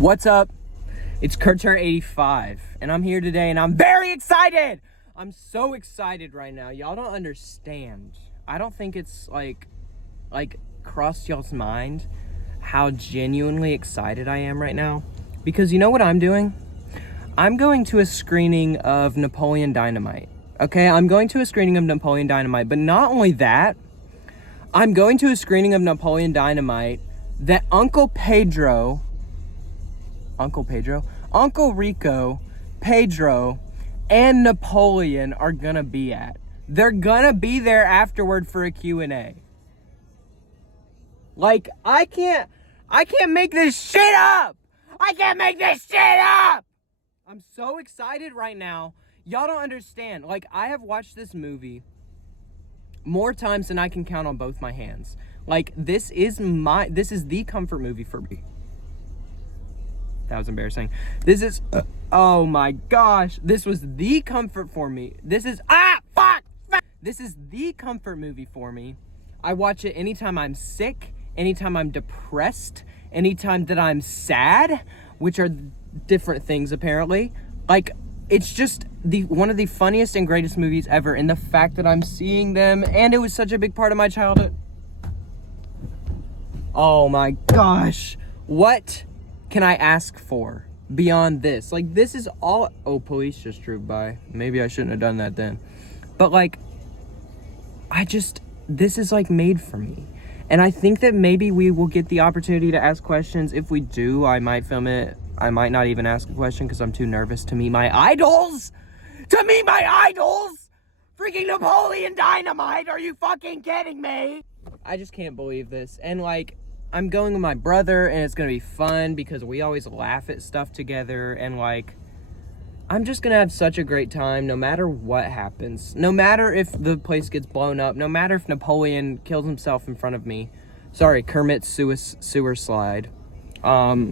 What's up? It's Kurtur85, and I'm here today, and I'm very excited! I'm so excited right now. Y'all don't understand. I don't think it's, like crossed y'all's mind how genuinely excited I am right now. Because you know what I'm doing? I'm going to a screening of Napoleon Dynamite. Okay, I'm going to a screening of Napoleon Dynamite, but not only that, I'm going to a screening of Napoleon Dynamite that Uncle Rico, Pedro, and Napoleon are gonna be at. They're gonna be there afterward for a Q&A. Like, I can't make this shit up! I can't make this shit up! I'm so excited right now. Y'all don't understand. Like, I have watched this movie more times than I can count on both my hands. Like, this is the comfort movie for me. That was embarrassing. This is, oh my gosh. This was the comfort for me. This is, fuck! This is the comfort movie for me. I watch it anytime I'm sick, anytime I'm depressed, anytime that I'm sad, which are different things apparently. Like, it's just one of the funniest and greatest movies ever. And the fact that I'm seeing them, and it was such a big part of my childhood. Oh my gosh. What can I ask for beyond this? Like, this is all... Oh, police just drove by. Maybe I shouldn't have done that then. But, like, this is, like, made for me. And I think that maybe we will get the opportunity to ask questions. If we do, I might film it. I might not even ask a question because I'm too nervous to meet my idols! To meet my idols! Freaking Napoleon Dynamite! Are you fucking kidding me? I just can't believe this. And, like, I'm going with my brother, and it's gonna be fun because we always laugh at stuff together, and, like, I'm just gonna have such a great time no matter what happens. No matter if the place gets blown up, no matter if Napoleon kills himself in front of me. Sorry, Kermit's sewer slide. Oh,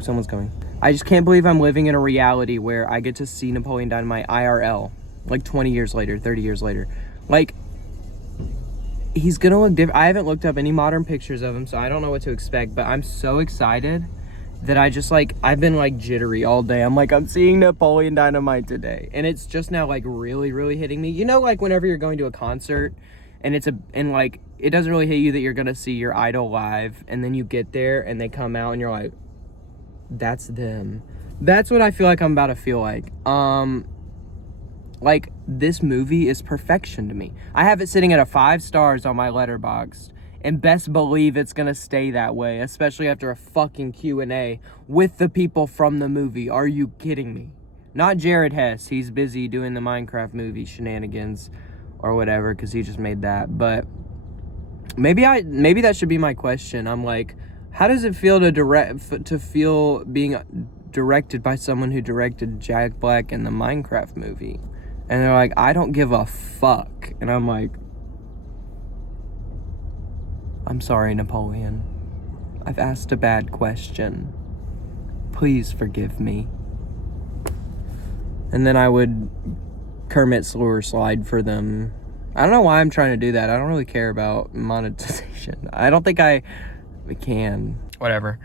someone's coming. I just can't believe I'm living in a reality where I get to see Napoleon Dynamite IRL, like 20 years later, 30 years later. Like, he's gonna look different. I haven't looked up any modern pictures of him, so I don't know what to expect, but I'm so excited that I've been, like, jittery all day. I'm seeing Napoleon Dynamite today, and it's just now, like, really, really hitting me. You know, like, whenever you're going to a concert, and it doesn't really hit you that you're gonna see your idol live, and then you get there, and they come out, and you're like, that's them. That's what I feel like I'm about to feel like. Like, this movie is perfection to me. I have it sitting at a 5 stars on my Letterboxd, and best believe it's gonna stay that way, especially after a fucking Q&A with the people from the movie. Are you kidding me? Not Jared Hess. He's busy doing the Minecraft movie shenanigans or whatever, because he just made that. But maybe that should be my question. I'm like, how does it feel to feel being directed by someone who directed Jack Black in the Minecraft movie? And they're like, I don't give a fuck. And I'm like, I'm sorry, Napoleon. I've asked a bad question. Please forgive me. And then I would Kermit sewer slide for them. I don't know why I'm trying to do that. I don't really care about monetization. I don't think I can. Whatever.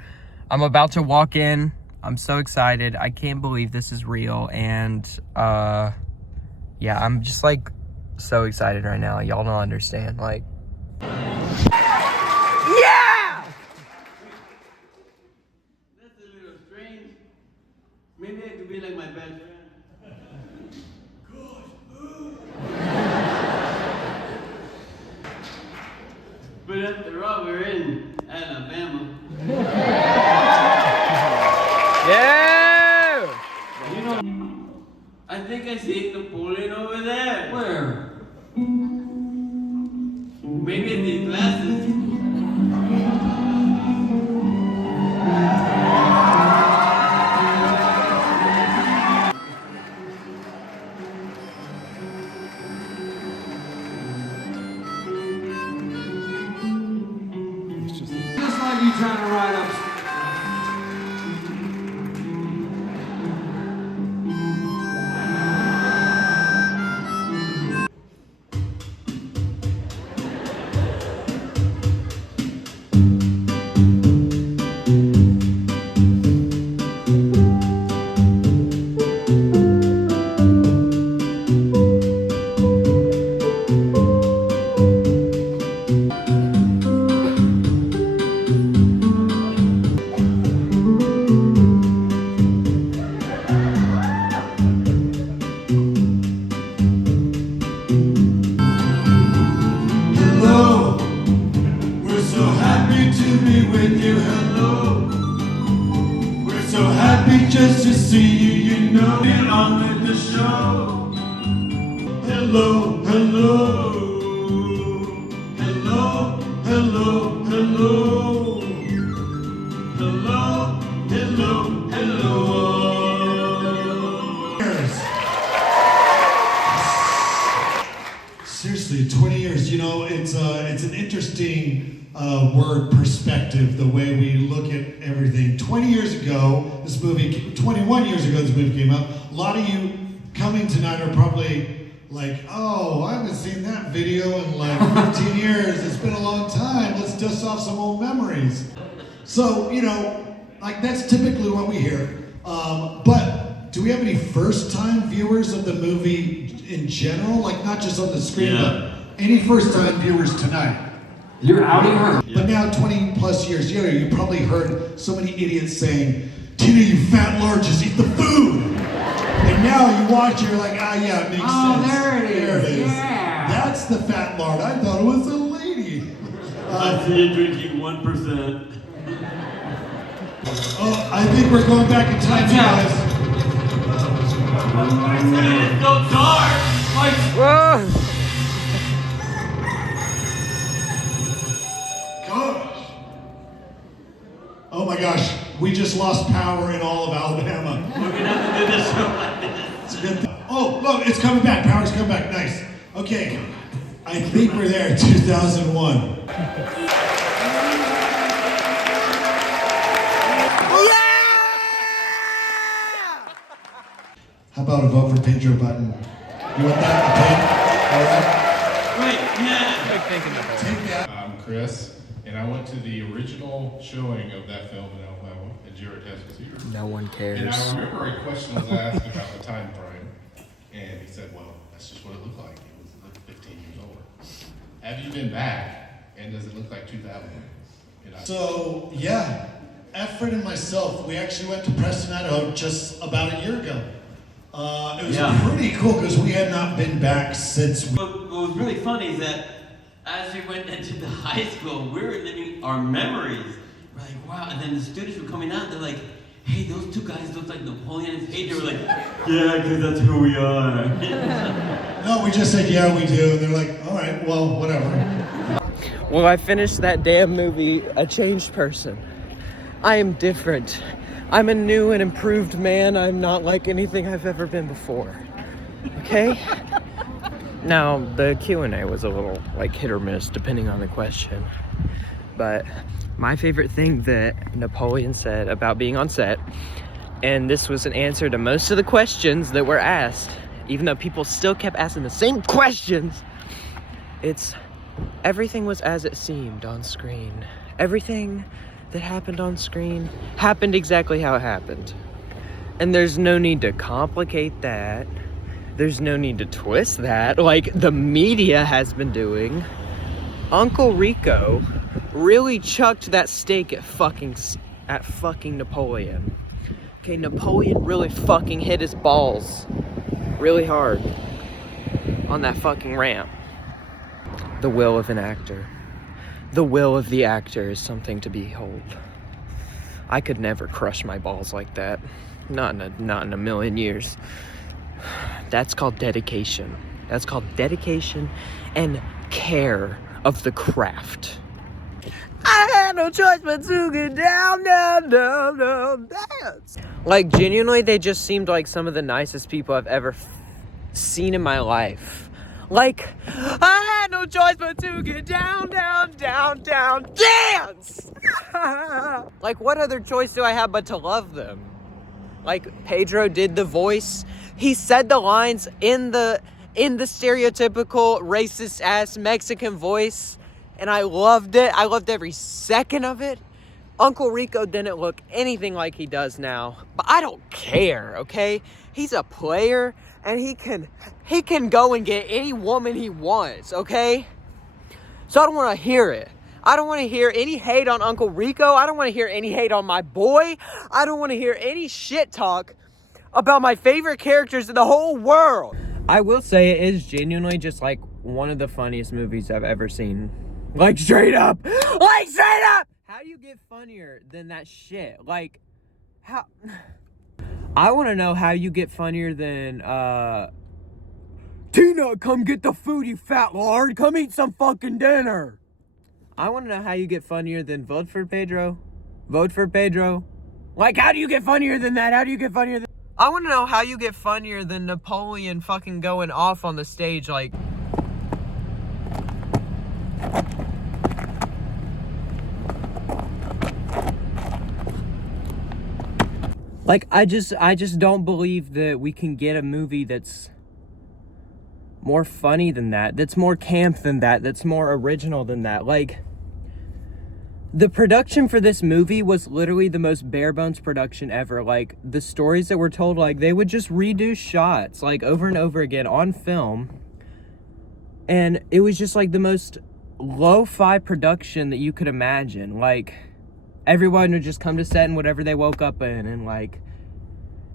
I'm about to walk in. I'm so excited. I can't believe this is real. And, yeah, I'm just, like, so excited right now. Y'all don't understand. Like, yeah! That's a little strange. Maybe I could be like my best friend. But after all, we're in Alabama. Yeah! You know, I think I see Napoleon over there. Where? Maybe it's his glasses. Just like you trying to ride up. to be with you. Hello. We're so happy just to see you, you know. Get on with the show. Hello, hello. Hello, hello, hello. Hello, hello, hello. Seriously, 20 years, you know, it's an interesting word, perspective, the way we look at everything. 20 years ago, 21 years ago, this movie came out. A lot of you coming tonight are probably like, oh, I haven't seen that video in like 15 years. It's been a long time. Let's dust off some old memories. So, you know, like that's typically what we hear. But do we have any first-time viewers of the movie in general? Like not just on the screen, but any first-time viewers tonight? You're out of here. But now 20 plus years later, you probably heard so many idiots saying, Tina, you fat lard, just eat the food. And now you watch it, you're like, ah, yeah, it makes sense. Oh, there it is. There it is. Yeah. That's the fat lard. I thought it was a lady. I see you drinking 1%. Oh, I think we're going back in time, guys. It's so dark! Whoa! Gosh. Oh my gosh, we just lost power in all of Alabama. We're gonna have to do this show like this. It's a good thing. Oh, look, it's coming back. Power's coming back. Nice. Okay, I think we're there. 2001. How about a vote for Pedro Button? You want that? Okay. All right. Wait, yeah. Big thinking the whole. Take that. I'm Chris, and I went to the original showing of that film in Alabama at Jared Heskell's Theater. No one And cares. I remember a question was asked about the time frame, and he said, well, that's just what it looked like. It was like 15 years older. Have you been back, and does it look like 2000? And I- So, yeah, Efren and myself, we actually went to Preston, Idaho just about a year ago. It was pretty cool because we had not been back since. What was really funny is that as we went into the high school, we were living our memories. We're like, wow, and then the students were coming out, they're like, hey, those two guys look like Napoleon and Pedro. We're like, yeah, because that's who we are. No, we just said, yeah, we do. And they're like, all right, well, whatever. Well, I finished that damn movie a changed person. I am different. I'm a new and improved man. I'm not like anything I've ever been before. Okay? Now, the Q&A was a little like hit or miss depending on the question. But my favorite thing that Napoleon said about being on set, and this was an answer to most of the questions that were asked, even though people still kept asking the same questions, it's everything was as it seemed on screen. Everything that happened on screen happened exactly how it happened. And there's no need to complicate that. There's no need to twist that like the media has been doing. Uncle Rico really chucked that steak at fucking Napoleon. Okay, Napoleon really fucking hit his balls really hard on that fucking ramp. The will of an actor. The will of the actor is something to behold. I could never crush my balls like that. Not in a million years. That's called dedication. That's called dedication and care of the craft. I had no choice but to get down, dance. Like, genuinely, they just seemed like some of the nicest people I've ever seen in my life. Like, I had no choice but to get down, dance! Like, what other choice do I have but to love them? Like, Pedro did the voice. He said the lines in the stereotypical racist-ass Mexican voice. And I loved it. I loved every second of it. Uncle Rico didn't look anything like he does now. But I don't care, okay? He's a player. And he can go and get any woman he wants, okay? So I don't want to hear it. I don't want to hear any hate on Uncle Rico. I don't want to hear any hate on my boy. I don't want to hear any shit talk about my favorite characters in the whole world. I will say it is genuinely just like one of the funniest movies I've ever seen. Like straight up. Like straight up. how do you get funnier than that shit? Like, how... I want to know how you get funnier than, Tina, come get the food, you fat lard. Come eat some fucking dinner. I want to know how you get funnier than vote for Pedro. Vote for Pedro. Like, how do you get funnier than that? How do you get funnier than... I want to know how you get funnier than Napoleon fucking going off on the stage like... Like, I just don't believe that we can get a movie that's more funny than that, that's more camp than that, that's more original than that. Like, the production for this movie was literally the most bare bones production ever. Like, the stories that were told, like, they would just redo shots, like, over and over again on film. And it was just, like, the most lo-fi production that you could imagine. Like, everyone would just come to set in whatever they woke up in, and like,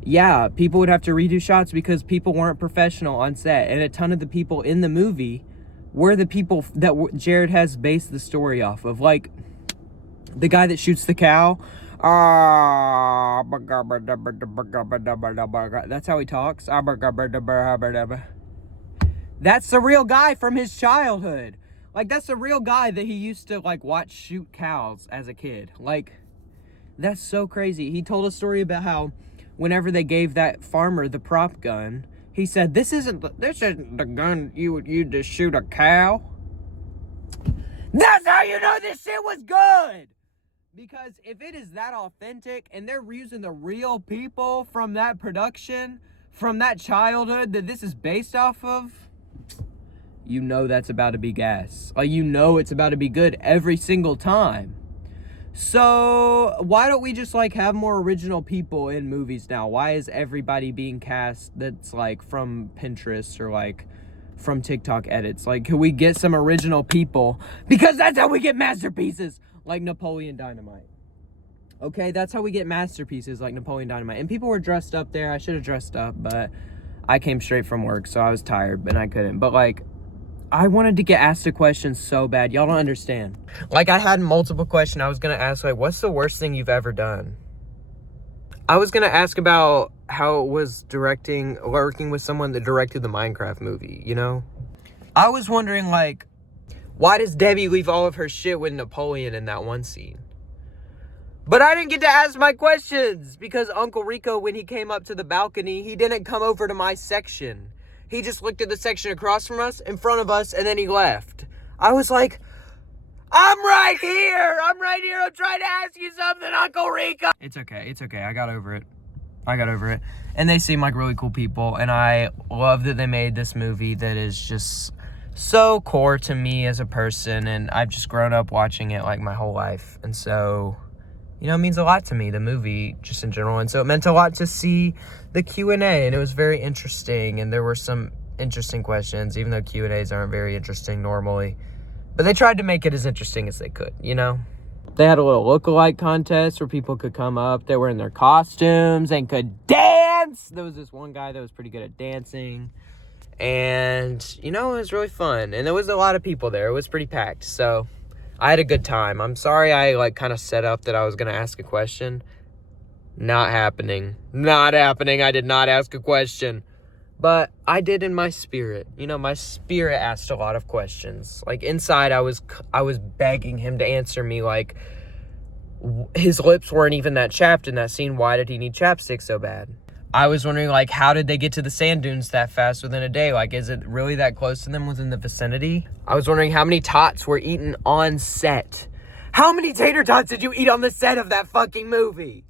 yeah, people would have to redo shots because people weren't professional on set, and a ton of the people in the movie were the people that Jared has based the story off of. Like, the guy that shoots the cow, that's how he talks. That's the real guy from his childhood. Like, that's the real guy that he used to, like, watch shoot cows as a kid. Like, that's so crazy. He told a story about how whenever they gave that farmer the prop gun, he said, this isn't the gun you would use to shoot a cow. That's how you know this shit was good! Because if it is that authentic, and they're using the real people from that production, from that childhood that this is based off of, you know that's about to be gas. Like, you know it's about to be good every single time. So, why don't we just, like, have more original people in movies now? Why is everybody being cast that's, like, from Pinterest or, like, from TikTok edits? Like, can we get some original people? Because that's how we get masterpieces like Napoleon Dynamite. Okay, that's how we get masterpieces like Napoleon Dynamite. And people were dressed up there. I should have dressed up, but I came straight from work, so I was tired, and I couldn't. But, like, I wanted to get asked a question so bad. Y'all don't understand. Like, I had multiple questions. I was going to ask, like, what's the worst thing you've ever done? I was going to ask about how it was working with someone that directed the Minecraft movie, you know? I was wondering, like, why does Debbie leave all of her shit with Napoleon in that one scene? But I didn't get to ask my questions because Uncle Rico, when he came up to the balcony, he didn't come over to my section. He just looked at the section across from us, in front of us, and then he left. I was like, I'm right here. I'm trying to ask you something, Uncle Rico. It's okay. I got over it. And they seem like really cool people, and I love that they made this movie that is just so core to me as a person, and I've just grown up watching it, like, my whole life. And so, you know, it means a lot to me, the movie, just in general. And so it meant a lot to see the Q&A, and it was very interesting, and there were some interesting questions, even though Q&As aren't very interesting normally. But they tried to make it as interesting as they could, you know? They had a little look-alike contest where people could come up. They were in their costumes and could dance. There was this one guy that was pretty good at dancing. And, you know, it was really fun. And there was a lot of people there. It was pretty packed. So I had a good time. I'm sorry I, like, kind of set up that I was going to ask a question. Not happening. I did not ask a question. But I did in my spirit. You know, my spirit asked a lot of questions. Like, inside, I was begging him to answer me, like, his lips weren't even that chapped in that scene. Why did he need chapstick so bad? I was wondering, like, how did they get to the sand dunes that fast within a day? Like, is it really that close to them within the vicinity? I was wondering how many tots were eaten on set. How many tater tots did you eat on the set of that fucking movie?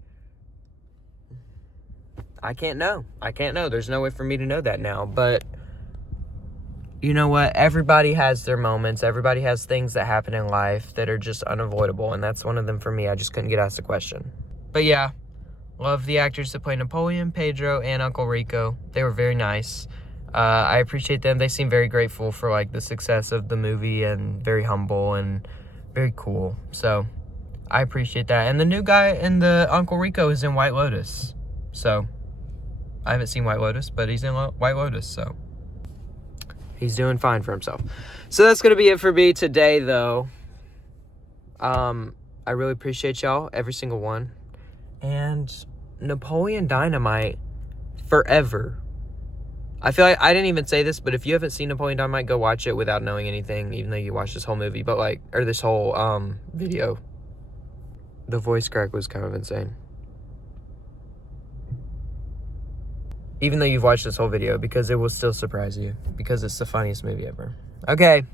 I can't know. There's no way for me to know that now. But you know what? Everybody has their moments. Everybody has things that happen in life that are just unavoidable. And that's one of them for me. I just couldn't get asked a question. But yeah, love the actors that play Napoleon, Pedro, and Uncle Rico. They were very nice. I appreciate them. They seem very grateful for, like, the success of the movie, and very humble and very cool. So I appreciate that. And the new guy in the Uncle Rico is in White Lotus. So I haven't seen White Lotus, but he's in White Lotus, so he's doing fine for himself. So that's going to be it for me today, though. I really appreciate y'all, every single one. And Napoleon Dynamite, forever. I feel like I didn't even say this, but if you haven't seen Napoleon Dynamite, go watch it without knowing anything, even though you watched this whole movie, but like, or this whole video. The voice crack was kind of insane. Even though you've watched this whole video, because it will still surprise you, because it's the funniest movie ever. Okay.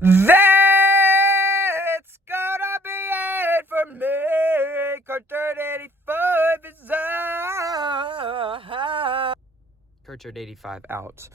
That's gonna be it for me. Carter 85 is out. Carter 85 out.